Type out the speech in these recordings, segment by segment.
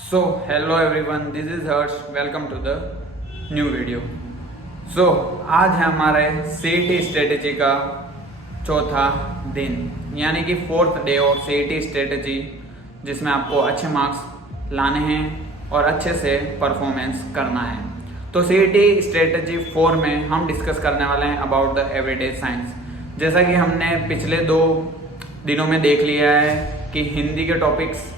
So, hello everyone, this is Harsh. Welcome to the new video. So, आज है हमारे CET strategy का चौथा दिन, यानी कि fourth day of CET strategy, जिसमें आपको अच्छे मार्क्स लाने हैं और अच्छे से परफॉर्मेंस करना है। तो सीईटी स्ट्रेटेजी 4 में हम डिस्कस करने वाले हैं अबाउट द एवरीडे साइंस। जैसा कि हमने पिछले 2 दिनों में देख लिया है कि हिंदी के टॉपिक्स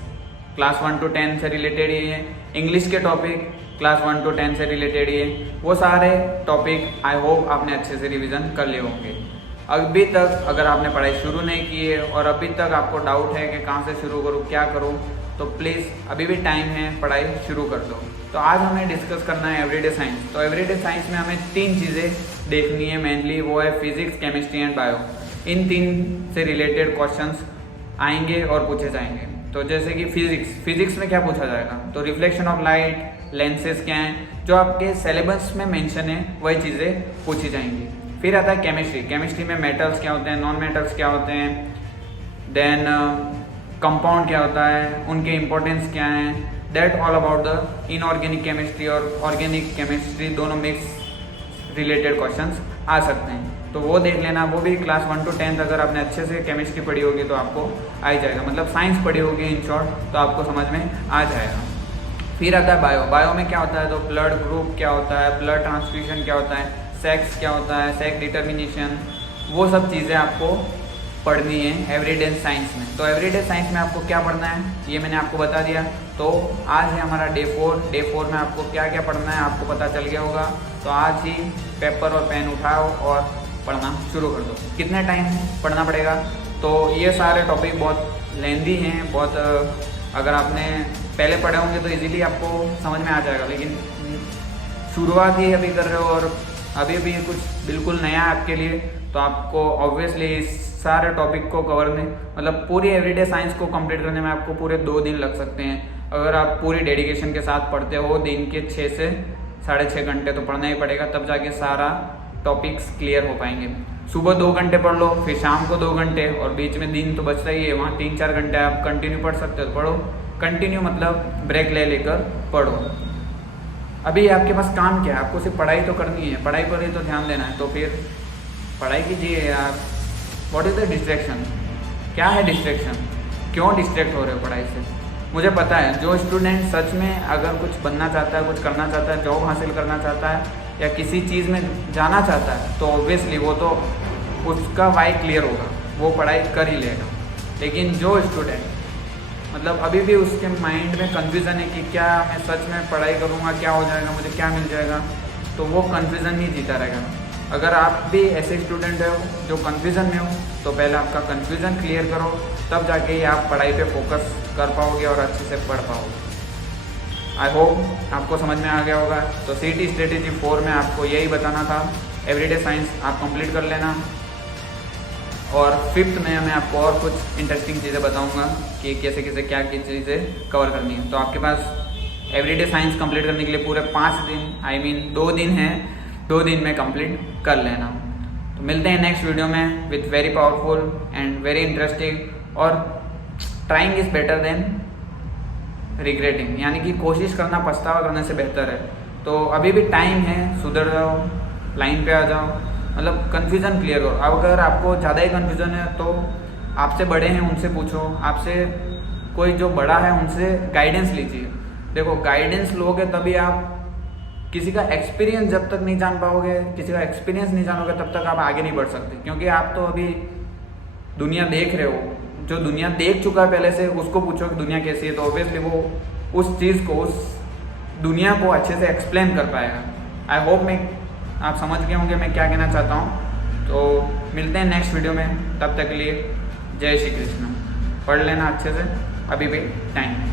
क्लास 1 to 10 से रिलेटेड ही है, इंग्लिश के टॉपिक क्लास 1 to 10 से रिलेटेड ही है। वो सारे टॉपिक आई होप आपने अच्छे से रिवीजन कर लिए होंगे। अभी तक अगर आपने पढ़ाई शुरू नहीं की है और अभी तक आपको डाउट है कि कहाँ से शुरू करूँ, क्या करूँ, तो प्लीज़ अभी भी टाइम है, पढ़ाई शुरू कर दो। तो आज हमें डिस्कस करना है एवरीडे साइंस। तो एवरीडे साइंस में हमें 3 चीज़ें देखनी है मेनली, वो है फिजिक्स, केमिस्ट्री एंड बायो। इन 3 से रिलेटेड क्वेश्चंस आएंगे और पूछे जाएंगे। तो जैसे कि फिजिक्स में क्या पूछा जाएगा, तो रिफ्लेक्शन ऑफ लाइट, लेंसेज क्या हैं, जो आपके सिलेबस में मेंशन है वही चीज़ें पूछी जाएंगी। फिर आता है केमिस्ट्री में मेटल्स क्या होते हैं, नॉन मेटल्स क्या होते हैं, देन कंपाउंड क्या होता है, उनके इंपॉर्टेंस क्या हैं, that all about the inorganic chemistry और ऑर्गेनिक केमिस्ट्री, दोनों मिक्स रिलेटेड क्वेश्चंस आ सकते हैं। तो वो देख लेना, वो भी क्लास 1 to 10 अगर आपने अच्छे से केमिस्ट्री पढ़ी होगी तो आपको आ ही जाएगा, मतलब साइंस पढ़ी होगी इन शॉर्ट तो आपको समझ में आ जाएगा। फिर आता है बायो में क्या होता है, तो ब्लड ग्रुप क्या होता है, ब्लड ट्रांसफ्यूजन क्या होता है, सेक्स क्या होता है, सेक्स डिटर्मिनेशन, वो सब चीज़ें आपको पढ़नी है एवरीडे साइंस में। तो एवरीडे साइंस में आपको क्या पढ़ना है ये मैंने आपको बता दिया। तो आज है हमारा डे 4 में आपको क्या क्या पढ़ना है आपको पता चल गया होगा। तो आज ही पेपर और पेन उठाओ और पढ़ना शुरू कर दो। कितने टाइम पढ़ना पड़ेगा, तो ये सारे टॉपिक बहुत लेंदी हैं, बहुत अगर आपने पहले पढ़े होंगे तो इजीली आपको समझ में आ जाएगा, लेकिन शुरुआत ही अभी कर रहे हो और अभी भी कुछ बिल्कुल नया है आपके लिए, तो आपको ऑब्वियसली इस सारे टॉपिक को कवर में, मतलब पूरी एवरीडे साइंस को कंप्लीट करने में आपको पूरे 2 दिन लग सकते हैं। अगर आप पूरी डेडिकेशन के साथ पढ़ते हो, दिन के 6 से 6.5 घंटे तो पढ़ना ही पड़ेगा, तब जाके सारा टॉपिक्स क्लियर हो पाएंगे। सुबह 2 घंटे पढ़ लो, फिर शाम को 2 घंटे, और बीच में दिन तो बचता ही है, वहाँ 3-4 घंटे आप कंटिन्यू पढ़ सकते हो तो पढ़ो। कंटिन्यू मतलब ब्रेक ले लेकर पढ़ो। अभी आपके पास काम क्या है, आपको सिर्फ पढ़ाई तो करनी है, पढ़ाई पर ही तो ध्यान देना है, तो फिर पढ़ाई कीजिए यार। व्हाट इज़ द डिस्ट्रैक्शन, क्या है डिस्ट्रैक्शन, क्यों डिस्ट्रैक्ट हो रहे हो पढ़ाई से? मुझे पता है जो स्टूडेंट सच में अगर कुछ बनना चाहता है, कुछ करना चाहता है, जॉब हासिल करना चाहता है या किसी चीज़ में जाना चाहता है, तो ऑब्वियसली वो तो उसका वाई क्लियर होगा, वो पढ़ाई कर ही लेगा। लेकिन जो स्टूडेंट मतलब अभी भी उसके माइंड में कन्फ्यूज़न है कि क्या मैं सच में पढ़ाई करूँगा, क्या हो जाएगा, मुझे क्या मिल जाएगा, तो वो कन्फ्यूज़न ही जीता रहेगा। अगर आप भी ऐसे स्टूडेंट हो जो कन्फ्यूज़न में हो, तो पहले आपका कन्फ्यूज़न क्लियर करो, तब जाके ही आप पढ़ाई पे फोकस कर पाओगे और अच्छे से पढ़ पाओगे। आई होप आपको समझ में आ गया होगा। तो सीईटी स्ट्रेटेजी 4 में आपको यही बताना था। एवरीडे साइंस आप कंप्लीट कर लेना, और 5th में मैं आपको और कुछ इंटरेस्टिंग चीज़ें बताऊंगा कि कैसे कैसे क्या क्या चीज़ें कवर करनी है। तो आपके पास एवरीडे साइंस कंप्लीट करने के लिए पूरे 5 दिन 2 दिन हैं, 2 दिन में कंप्लीट कर लेना। तो मिलते हैं नेक्स्ट वीडियो में with very powerful and very interesting. और trying is better than regretting, यानी कि कोशिश करना पछतावा करने से बेहतर है। तो अभी भी टाइम है, सुधर जाओ, लाइन पे आ जाओ, मतलब कन्फ्यूज़न क्लियर करो। अब अगर आपको ज़्यादा ही कन्फ्यूज़न है तो आपसे बड़े हैं उनसे पूछो, आपसे कोई जो बड़ा है उनसे गाइडेंस लीजिए। देखो गाइडेंस लोगे तभी आप, किसी का एक्सपीरियंस जब तक नहीं जान पाओगे, किसी का एक्सपीरियंस नहीं जानोगे, तब तक आप आगे नहीं बढ़ सकते। क्योंकि आप तो अभी दुनिया देख रहे हो, जो दुनिया देख चुका है पहले से उसको पूछो कि दुनिया कैसी है, तो ऑब्वियसली वो उस चीज़ को, उस दुनिया को अच्छे से एक्सप्लेन कर पाएगा। आई होप आप समझ गए होंगे मैं क्या कहना चाहता हूँ। तो मिलते हैं नेक्स्ट वीडियो में, तब तक के लिए जय श्री कृष्ण। पढ़ लेना अच्छे से, अभी भी टाइम है।